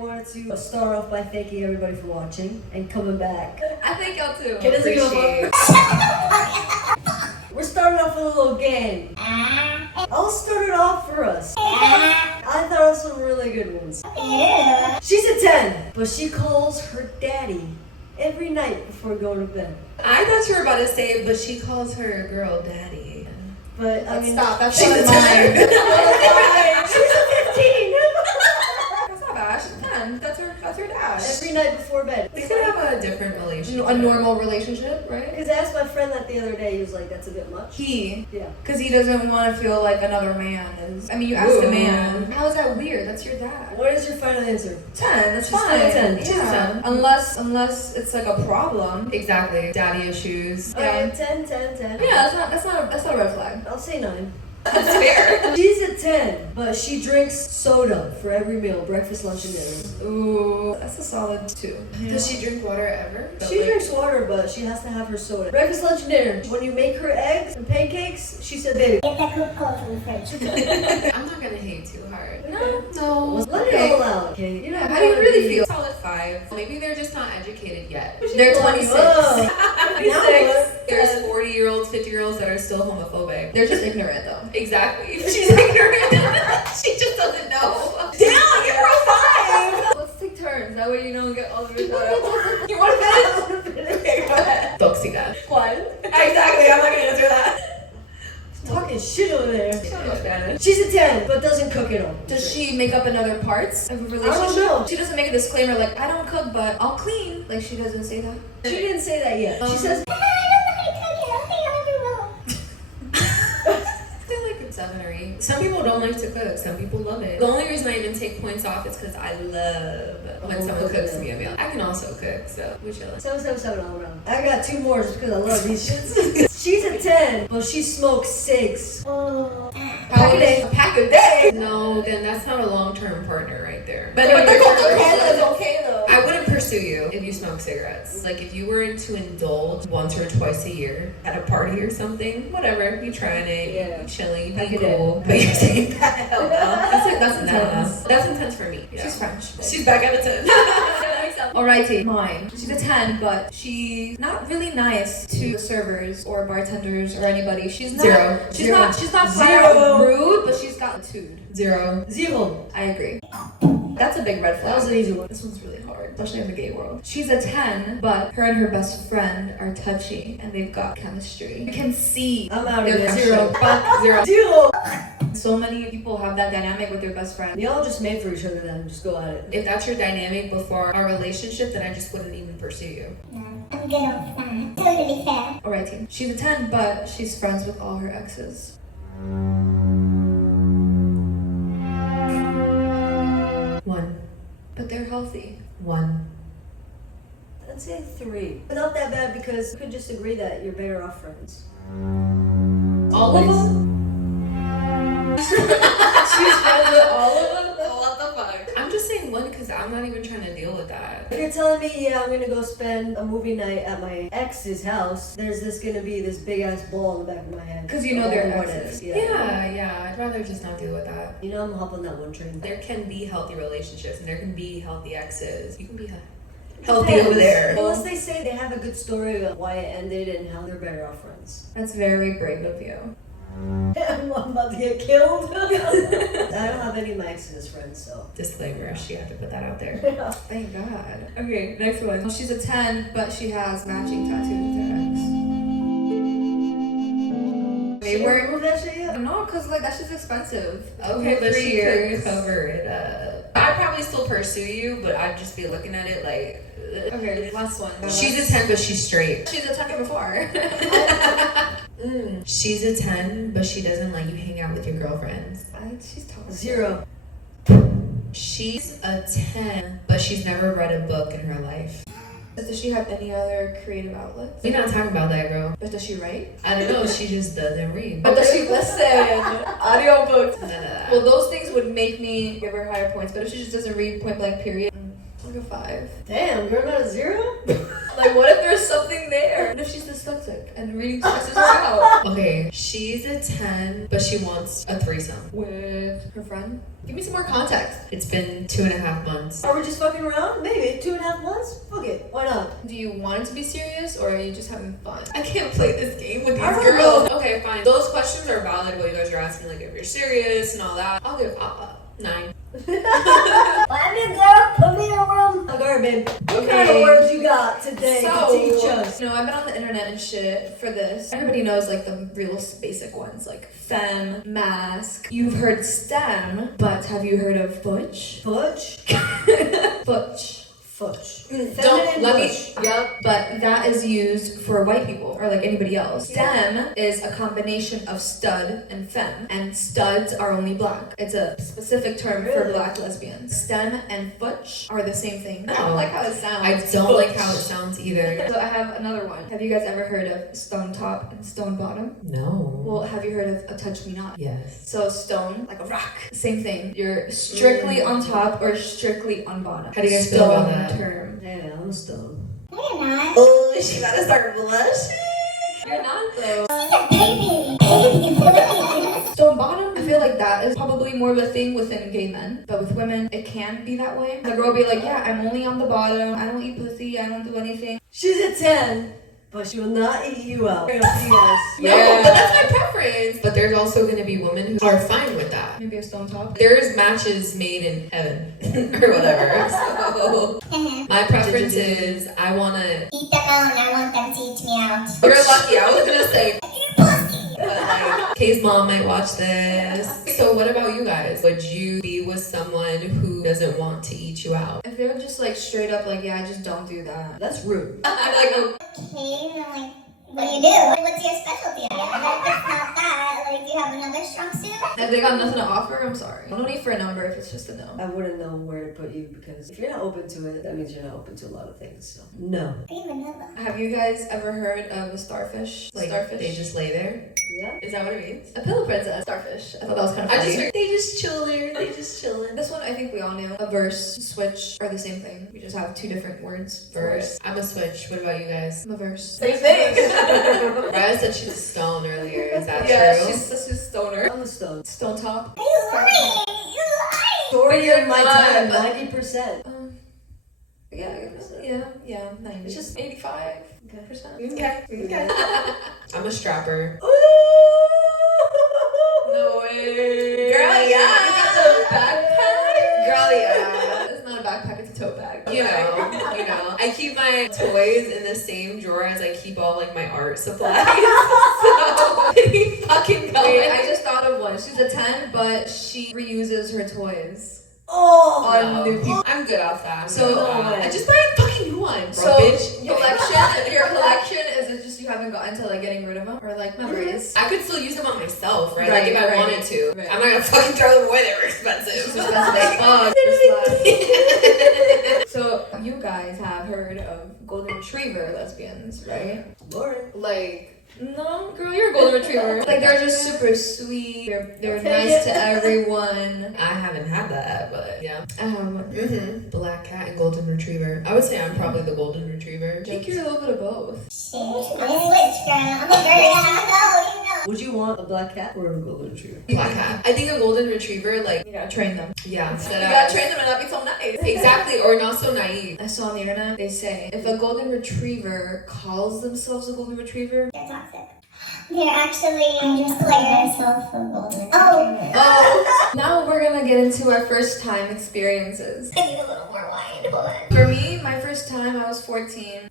wanted to start off by thanking everybody for watching and coming back. I thank y'all too. We're starting off with a little game. I'll start it off for us. I thought of some really good ones. She's a 10, but she calls her daddy every night before going to bed. I thought you were about to say, but she calls her girl daddy. But I mean, stop. That's she's not a mine. 10. She's a 15. That's not bad. She's 10. That's her dad. Every night before bed. They could have a different relationship. A normal relationship, right? Because I asked my friend that the other day. He was like, "That's a bit much." Yeah. Because he doesn't want to feel like another man is. I mean, you asked a man. How is that weird? That's your dad. What is your final answer? 10. That's She's fine. 10. Yeah. She's 10. Unless it's like a problem. Exactly. Daddy issues. Alright, 10. Yeah, that's not a red flag. I'll say 9. That's fair. She's a 10, but she drinks soda for every meal, breakfast, lunch, and dinner. Ooh, that's a solid 2. Yeah. Does she drink water ever? She drinks water, but she has to have her soda. Breakfast, lunch, and dinner. When you make her eggs and pancakes, she said, "Baby, get that Coca-Cola from the fridge." I'm not gonna hate too hard. No. Well, Let it all out, okay? You know, how do you really feel? Solid 5. Maybe they're just not educated yet. They're 26. There's 40-year-olds, 50-year-olds that are still homophobic. They're just ignorant though. Exactly. She's ignorant. She just doesn't know. Damn, give her a 5. Let's take turns. That way you don't get all the way shut up. You want to finish? Okay, go ahead. Toxica. 1. Exactly. I'm not gonna answer that. Talking shit over there. She don't know Spanish. She's a 10, but doesn't cook at all. Does she make up in other parts of a relationship? I don't know. She doesn't make a disclaimer like, I don't cook, but I'll clean. Like, she doesn't say that. She didn't say that yet. She says, like a 7 or 8. Some people don't like to cook. Some people love it. The only reason I even take points off is because I love when someone cooks me a meal. I can also cook, so we chillin'. 7 all around. I got 2 more just because I love these shits. She's a 10, but she smokes 6. Pack a day. A pack a day? No, then that's not a long-term partner right there. But That's okay though. I wouldn't pursue you if you smoke cigarettes. Like if you were to indulge once or twice a year at a party or something, whatever, you trying it, you chilling, you be cool. But you're saying that, hell no. That's intense. That's intense for me. Yeah. She's French. She's back at a 10. Alrighty, mine. She's a 10, but she's not really nice to the servers or bartenders or anybody. She's not. 0. She's not flat out rude, but she's got attitude. 0. I agree. That's a big red flag. That was an easy one. This one's really hard, especially in the gay world. She's a 10, but her and her best friend are touchy and they've got chemistry. You can see. I'm out of it. 0. Fuck 0. 0. So many people have that dynamic with their best friend. Y'all just made for each other then. Just go at it. If that's your dynamic before our relationship, then I just wouldn't even pursue you. I'm good off that. Totally fair. Alright, team. She's a 10, but she's friends with all her exes. 1. But they're healthy. 1. I'd say 3. But not that bad because we could just agree that you're better off friends. All of them? She's friends with all of them? What the fuck? I'm just saying 1 because I'm not even trying to deal with that. If you're telling me, yeah, I'm gonna go spend a movie night at my ex's house, there's gonna be this big ass ball in the back of my head. Because you know they're what exes. it is. Yeah. I'd rather just not deal with that. You know I'm hopping that one train. There can be healthy relationships and there can be healthy exes. You can be healthy over there. Unless they say they have a good story of why it ended and how they're better off friends. That's very brave of you. I'm about to get killed. I don't have any of my exes as friends, so. Disclaimer, she had to put that out there. Yeah. Thank God. Okay, next one. She's a 10, but she has matching tattoos with her ex. They weren't remove that shit yet? No, because like that shit's expensive. Okay, but 3 years. Could cover it up. I'd probably still pursue you, but I'd just be looking at it like. Okay, last one. She's a 10, but she's straight. She's a 10 before. She's a 10, but she doesn't let you hang out with your girlfriends. She's toxic. 0. She's a 10, but she's never read a book in her life. Does she have any other creative outlets? We're not talking about that, girl. But does she write? I don't know. She just doesn't read. But does she listen? Audio books. No. Well, those things would make me give her higher points. But if she just doesn't read point blank period. Like a 5. Damn, you're not a 0? Like, what if there's something there? What if she's dyslexic and reading stresses her out? Okay, she's a 10, but she wants a threesome. With her friend? Give me some more context. It's been 2.5 months. Are we just fucking around? Maybe 2.5 months? Fuck it, why not? Do you want it to be serious or are you just having fun? I can't play this game with these I don't girls. know. Okay, fine. Those questions are valid. What you guys are asking, like if you're serious and all that. I'll give 9. Whatever, girl. Put me in a room. Alright, babe. What Okay. kind of words you got today to teach us? You know, I've been on the internet and shit for this. Everybody knows like the real basic ones, like femme, mask. You've heard STEM, but have you heard of butch? Butch? Butch. Fudge. Don't let me. butch. Yep, but that is used for white people or like anybody else. STEM is a combination of stud and femme, and studs are only black. It's a specific term for Really? black lesbians. STEM and butch are the same thing. I No. don't like how it sounds. I don't like how it sounds either. So I have another one. Have you guys ever heard of stone top and stone bottom? No. Well, have you heard of a touch me not? Yes. So stone, like a rock. Same thing. You're strictly on top or strictly on bottom. How do you guys feel about Stone that? term. Yeah, I'm a stone. No, you're not. Oh, she about to start blushing. You're not though. She's a baby. Baby, please. Stone bottom, I feel like that is probably more of a thing within gay men. But with women, it can be that way. The girl will be like, yeah, I'm only on the bottom. I don't eat pussy. I don't do anything. She's a 10, but she will not eat you out. No, but that's my preference. But there's also going to be women who are fine with that. Maybe a stone top. There's matches made in heaven or whatever. So my preference is I want to. Eat them out and I want them to eat me out. You're lucky. I was gonna say, You pussy. but like, Kay's mom might watch this. So what about you guys? Would you be with someone who doesn't want to eat you out? If they're just like straight up like, yeah, I just don't do that. That's rude. I'm like, oh, Okay, then like, what do you do? What's your specialty? If it's not that, like, do you have another strong suit? If they got nothing to offer, I'm sorry. No need for a number if it's just a no. I wouldn't know where to put you because if you're not open to it, that means you're not open to a lot of things. So, no. Are you vanilla? Have you guys ever heard of a starfish? like Starfish? they just lay there. Yeah? Is that what it means? A pillow princess. Starfish. I thought that was kind of I funny. just heard they just chill there. They just chilling. This one I think we all knew. A verse, switch are the same thing. We just have two different words. Verse. I'm a switch. What about you guys? I'm a verse. Same thing. Raya said she's a stone earlier. Is that Yeah, true? she's such a stoner. I'm a stone. Stone top. You lying! You lying! Story of my not. time, 90%. Yeah, 90. It's just 85%. Okay. I'm a strapper. No way. Girl, yeah. You got the backpack? Girl, yeah. It's not a backpack, it's a tote bag. You know. I keep my toys in the same drawer as I keep all like my art supplies. So pretty fucking going. Wait, I just thought of one. She's a 10, but she reuses her toys. Oh! On new people. I'm good off that. So, I just buy a fucking new one, bro, So bitch. your collection is it just you haven't gotten to like getting rid of them or like memories? I could still use them on myself, right? Right, like if I right, wanted to. right. I'm not gonna fucking throw them away. They were expensive. So you guys have heard of golden retriever lesbians, right? Lord. Like, no, girl, you're a golden retriever. Like they're just super sweet. They're Okay. nice to everyone. I haven't had that, but yeah. Mm-hmm. Black cat and golden retriever. I would say I'm probably the golden retriever. I think you're a little bit of both. Shit. I'm a switch, girl. I'm a girl. You know. Would you want a black cat or a golden retriever? Black cat. I think a golden retriever, like, You gotta train them. yeah. You gotta train them and not be so nice. Exactly, or not so naive. I saw on the internet, they say, if a golden retriever calls themselves a golden retriever, They're toxic. They're actually just players. Oh. oh, now we're gonna get into our first time experiences. I need a little more wine. Hold on. For me, my first time, I was 14.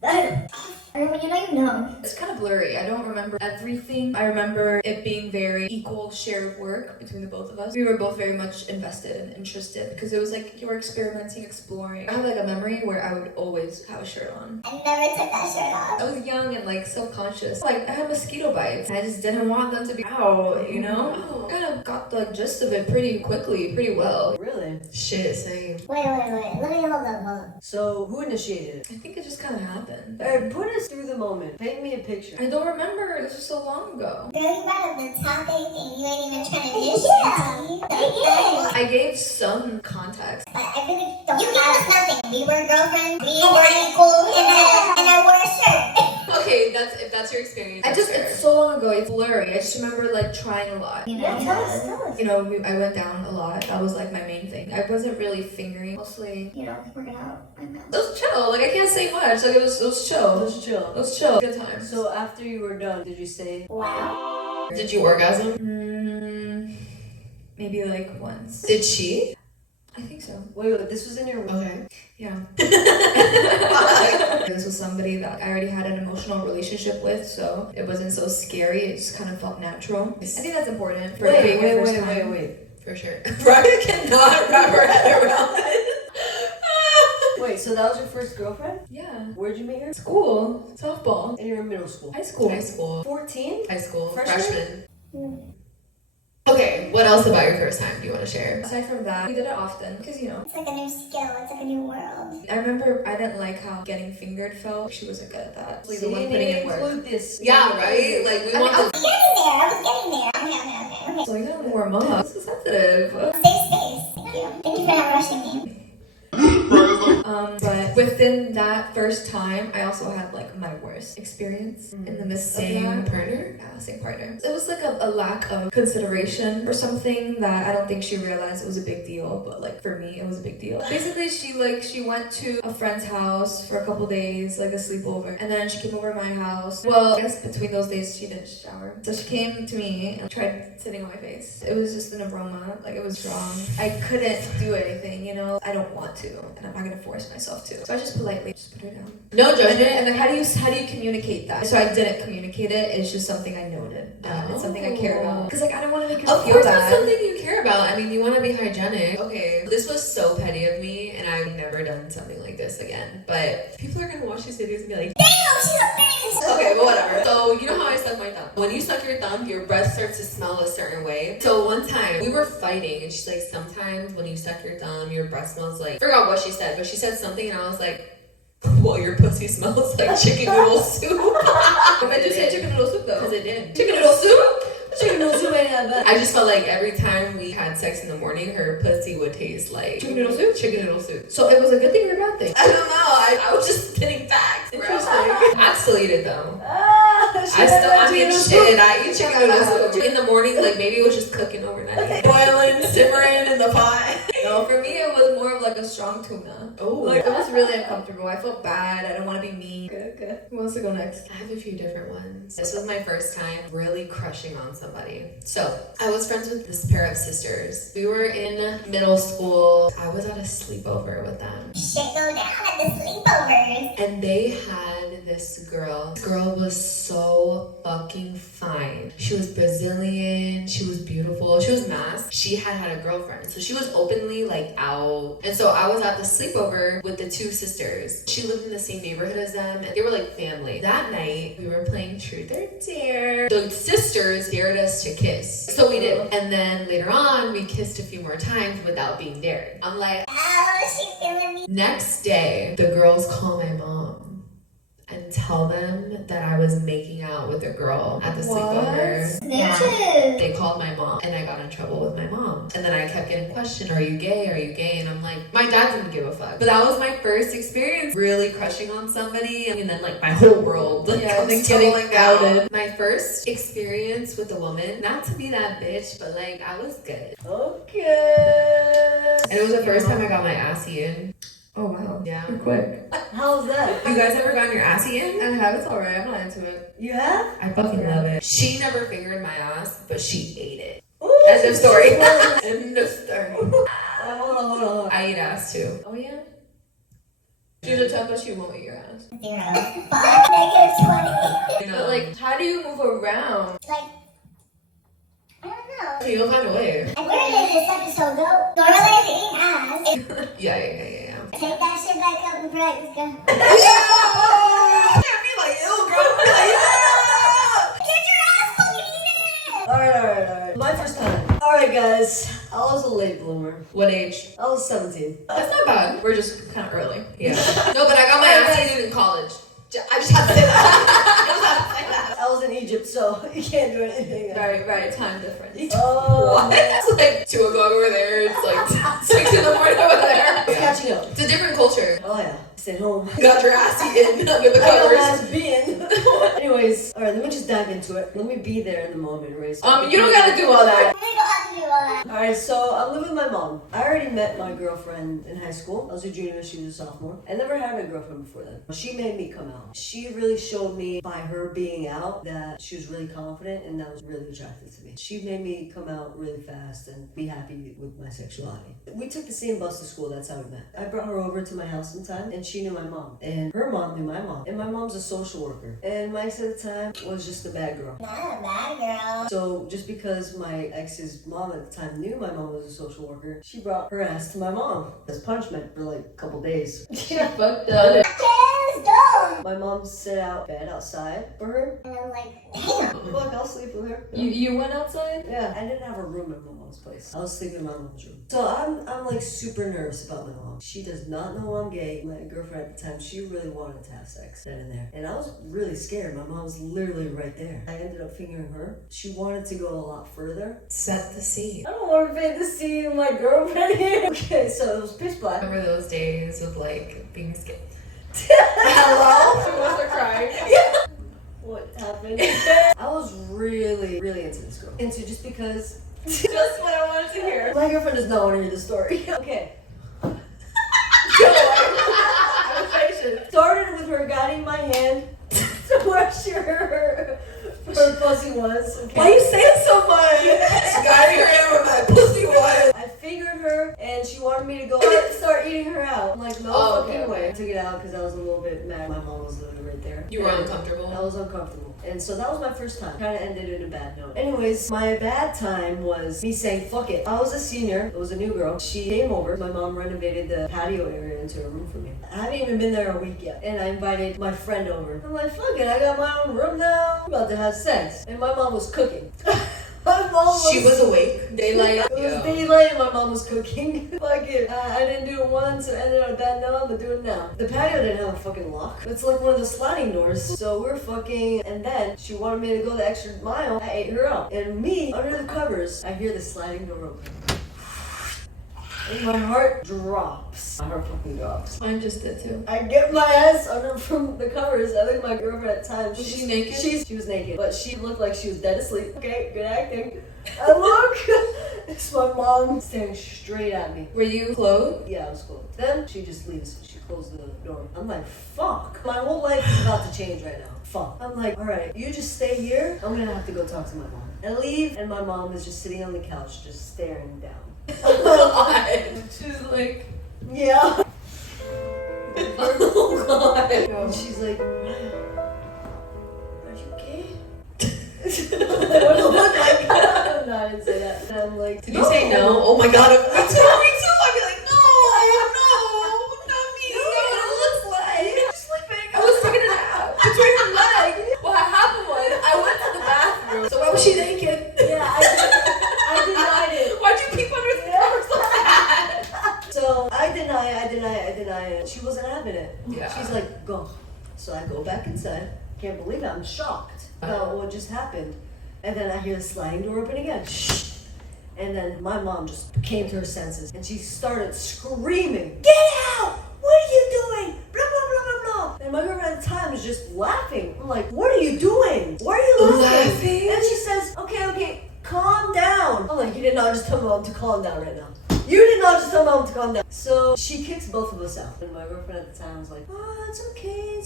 Or when you know. It's kind of blurry. I don't remember everything. I remember it being very equal shared work between the both of us. We were both very much invested and interested because it was like you were experimenting, exploring. I have like a memory where I would always have a shirt on. I never took that shirt off. I was young and like self-conscious. Like I had mosquito bites. I just didn't want them to be out, you know? I kind of got the gist of it pretty quickly, pretty well. Really? Shit, same. Wait. Let me hold up. So, who initiated it? I think it just kind of happened. Alright, put us through the moment. Paint me a picture. I don't remember. This was so long ago. Girl, you brought up the topic and you ain't even trying to initiate. Yeah. I gave some context. But I really don't. You gave us nothing. We were girlfriends. We were equal, and I wore a shirt. Okay, if that's your experience. It's so long ago, it's blurry. I just remember like trying a lot. Yeah, tell us. You know, I went down a lot. That was like my main thing. I wasn't really fingering, mostly. You know, working out. It was chill. Like I can't say much. Like it was chill. It was chill. It was chill. Good time. So after you were done, did you say, Wow. Did you orgasm? Maybe like once. Did she? I think so. wait, this was in your room? Okay. Yeah. This was somebody that I already had an emotional relationship with, so it wasn't so scary. It just kind of felt natural. I think that's important for being your first time. Wait. For sure. Rebecca cannot wrap her head around it. Wait, so that was your first girlfriend? Yeah. Where'd you meet her? School. Softball. And you were in middle school. High school. High school. 14? High school. Freshman? Freshman. Okay, what else about your first time do you want to share? Aside from that, we did it often because, you know. It's like a new skill. It's like a new world. I remember I didn't like how getting fingered felt. She wasn't good at that. See, The one you putting need to in work. include this. Yeah, right? Like, we want I was getting there. Okay. So you gotta warm up. This is sensitive. Safe space. Thank you. Thank you for not rushing me. But within that first time, I also had like my worst experience in the midst of Same that. partner? Yeah, same partner. It was like a lack of consideration for something that I don't think she realized it was a big deal, but like for me, it was a big deal. Basically, she went to a friend's house for a couple days, like a sleepover, and then she came over to my house. Well, I guess between those days, she didn't shower. So she came to me and tried sitting on my face. It was just an aroma, like it was strong. I couldn't do anything, you know? I don't want to, and I'm not gonna force myself to. So I just politely just put her down. No judgment. And then how do you communicate that? So I didn't communicate it. It's just something I noted. It's something I care about. Because like I don't want to make her Of feel course, bad. that's something you care about. I mean, you want to be hygienic. Okay, this was so petty of me, and I've never done something like this again. But people are gonna watch these videos and be like, Damn, she's a bitch. okay, but whatever. So you know how I suck my thumb? When you suck your thumb, your breath starts to smell a certain way. So one time we were fighting, and she's like, sometimes when you suck your thumb, your breath smells like. I forgot what she said, but she said something, and I was like, well, your pussy smells like chicken noodle soup. Why did you say chicken noodle soup though? Because it did. Chicken noodle soup? Chicken noodle soup ain't that bad. I just felt like every time we had sex in the morning, her pussy would taste like Chicken noodle soup? Chicken noodle soup. So it was a good thing or a bad thing? I don't know. I was just spitting facts. Interesting. I still eat it though. I eat chicken noodle soup. In the morning, like maybe it was just cooking overnight. Boiling, simmering in the pot. No, for me it was more of like a strong tuna. Oh. Like it was really uncomfortable. I felt bad. I don't want to be mean. Okay. Who wants to go next? I have a few different ones. This was my first time really crushing on somebody. So, I was friends with this pair of sisters. We were in middle school. I was at a sleepover with them. Shit go down at the sleepovers. And they had this girl. This girl was so fucking fine. She was Brazilian. She was beautiful. She was masked. She had a girlfriend. So she was openly like out. And so I was at the sleepover with the two sisters. She lived in the same neighborhood as them. And they were like family. That night, we were playing Truth or Dare. The sisters dared us to kiss. So we did. And then later on, we kissed a few more times without being dared. I'm like, Oh, she's feeling me. next day, the girls call my mom and tell them that I was making out with a girl at the sleepover. Snitches. They called my mom and I got in trouble with my mom. And then I kept getting questioned, are you gay? Are you gay? And I'm like, my dad didn't give a fuck. But that was my first experience really crushing on somebody. And then like my whole world comes getting tumbling down. outed. My first experience with a woman, not to be that bitch, but like I was good. Okay. And it was the first time I got my ass eaten. Oh wow. Yeah. You're quick. How's that? You guys ever gotten your ass eaten? I have. It's alright. I'm not into it. You have? I fucking love it. She never fingered my ass, but she ate it. Ooh, End of story. End of story. Hold on. I eat ass too. Oh yeah. She's a tough, but she won't eat your ass. 0. Fuck, -20. You know, But like, how do you move around? Like, I don't know. you'll find a way. I learned in this episode though. Normalize eating ass. Yeah. Take that shit back up and practice, go. I be like, ew, girl. I be like, yeah. Get your ass fucking eat it. Alright. My first time. Alright, guys. I was a late bloomer. What age? I was 17. That's not bad. We're just kind of early. Yeah. No, but I got my ass eaten in college. I just have to say that. I was in Egypt, so you can't do anything. Right, time difference. Oh, What? It's like 2 o'clock over there. It's like 6 in the morning over there. It's catching up. It's a different culture. Oh yeah, stay home. Got your ass eaten under the I got my covers. ass being. Anyways, all right, let me just dive into it. Let me be there in the moment, right? You don't gotta do all that. We don't have to do all that. All right, so I live with my mom. I already met my girlfriend in high school. I was a junior, she was a sophomore. I never had a girlfriend before then. She made me come out. She really showed me by her being out that she was really confident, and that was really attractive to me. She made me come out really fast and be happy with my sexuality. We took the same bus to school, that's how we met. I brought her over to my house one time, and she knew my mom. And her mom knew my mom. And my mom's a social worker. And my ex at the time was just a bad girl. Not a bad girl. So just because my ex's mom at the time knew my mom was a social worker, she brought her ass to my mom as punishment for like a couple days. She fucked up. Let's go. My mom set out bed outside for her. And I'm like, damn. Look, I'll sleep with her. You went outside? Yeah, I didn't have a room in my mom's place. I was sleeping in my mom's room. So I'm like super nervous about my mom. She does not know I'm gay. My girlfriend at the time, she really wanted to have sex then and there. And I was really scared. My mom was literally right there. I ended up fingering her. She wanted to go a lot further. Set the scene. I don't want to paint the scene with my girlfriend here. Okay, so it was pitch black. Remember those days of like being scared? Hello? She must have cried. What happened? I was really into this girl. Into just because. Just what I wanted to hear. My girlfriend does not want to hear the story. Okay. I'm patient. Started with her guiding my hand to where her pussy was. Okay. Why you say it so much? She got her in where my pussy was. I fingered her and she wanted me to go start eating her out. I'm like, no fucking way. I took it out because I was a little bit mad. My mom was literally right there. You were uncomfortable? I was uncomfortable. And so that was my first time. Kind of ended in a bad note. Anyways, my bad time was me saying, fuck it. I was a senior. It was a new girl. She came over. My mom renovated the patio area into a room for me. I haven't even been there a week yet. And I invited my friend over. I'm like, fuck it. I got my own room now. I'm about to have sex. And my mom was cooking. My mom She was awake. Daylight. It was daylight and my mom was cooking. Fuck it. I didn't do it once. It ended on a bad note. I'm gonna do it now. The patio didn't have a fucking lock. It's like one of the sliding doors. So we're fucking, and then she wanted me to go the extra mile. I ate her out. And me, under the covers, I hear the sliding door open. And my heart drops. My heart fucking drops. Mine just did too. I get my ass under from the covers. I look at my girlfriend at the time. Was she naked? She was naked, but she looked like she was dead asleep. Okay, good acting. I look. It's my mom staring straight at me. Were you clothed? Yeah, I was clothed. Then she just leaves. She closed the door. I'm like, fuck. My whole life is about to change right now. Fuck. I'm like, all right, you just stay here. I'm gonna have to go talk to my mom. And leave, and my mom is just sitting on the couch, just staring down. She's like, yeah. Oh god. And she's like, are you gay? What do I look like? No, I didn't say that. And I'm like, Did you say no? Oh my god. Me too. I'd be like, no, not me. That's not what it looks like. you're sleeping. I was taking a nap between her legs. What happened was I went to the bathroom. So why was she naked? Yeah, I denied it. Why'd you peep under the covers like that? So I deny it. She wasn't having it. Yeah. She's like, go. So I go back inside. Can't believe it. I'm shocked about what just happened. And then I hear the sliding door open again. Shh. And then my mom just came to her senses and she started screaming, get out! What are you doing? Blah, blah, blah, blah, blah. And my girlfriend at the time is just laughing. I'm like, what are you doing? Why are you laughing? And she says, okay, calm down. I'm like, you did not just tell mom to calm down right now. You did not just tell mom to calm down. So she kicks both of us out. And my girlfriend at the time was like, oh, it's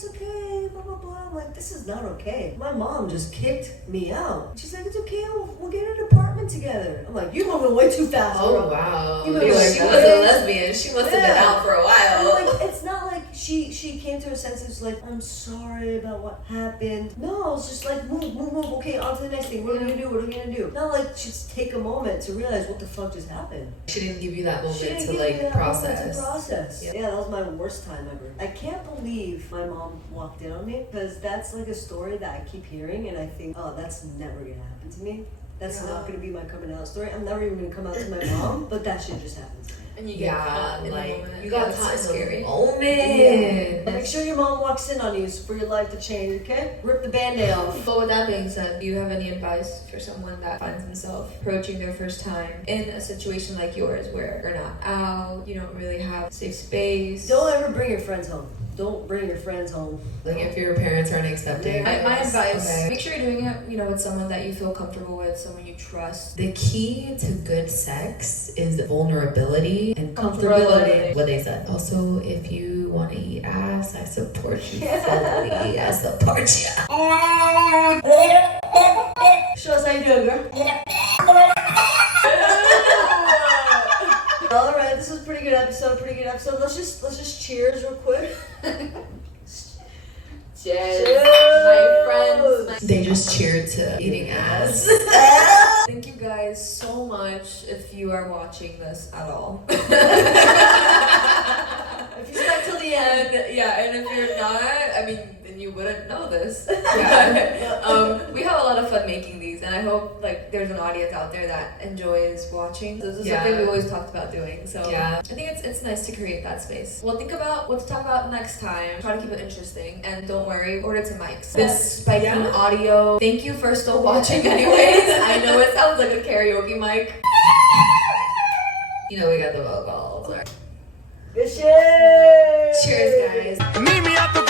okay, blah, blah, blah. I'm like, this is not okay. My mom just kicked me out. She's like, it's okay, we'll get an apartment together. I'm like, you're moving way too fast, bro. Oh wow. You She know, was a lesbian. She must have been out for a And, while. like, it's not like she came to her senses like, I'm sorry about what happened. No, I was just like, move. Okay, on to the next thing. What are we gonna do? Not like just take a moment to realize what the fuck just happened. She didn't give you that She moment didn't to give me like that moment process. to process. Yep. Yeah, that was my worst time ever. I can't believe my mom walked in on me because that's like a story that I keep hearing and I think, oh, that's never gonna happen to me. That's not gonna be my coming out story. I'm never even gonna come out to my mom, but that shit just happened to me. and you get caught in the like moment. you got That's caught so in scary. the moment. Make sure you your mom walks in on you for your life to change, okay? Rip the band-aid off. But with that being said, do you have any advice for someone that finds themselves approaching their first time in a situation like yours where you're not out, you don't really have safe space? Don't ever bring your friends home. Don't bring your friends home. Like if your parents aren't accepting. My advice, okay. make sure you're doing it, with someone that you feel comfortable with, someone you trust. The key to good sex is vulnerability and Comfortability. What they said. Also, if you want to eat ass, I support you fully. I support you. Show us how you doing, girl. All right, this was a pretty good episode. Let's just cheers real quick. Cheers, my friends. They just cheered to eating ass. Thank you guys so much if you are watching this at all. If you stuck till the end. And if you're not, then you wouldn't know this. Yeah. We have a lot of fun making these, and I hope there's an audience out there that enjoys watching. This is something we always talked about doing. So I think it's nice to create that space. We'll think about what to talk about next time. Try to keep it interesting, and don't worry, order to mics. This spiking audio. Thank you for still watching, anyways. I know it sounds like a karaoke mic. We got the vocals. Good shit. Cheers, guys. Meet me at the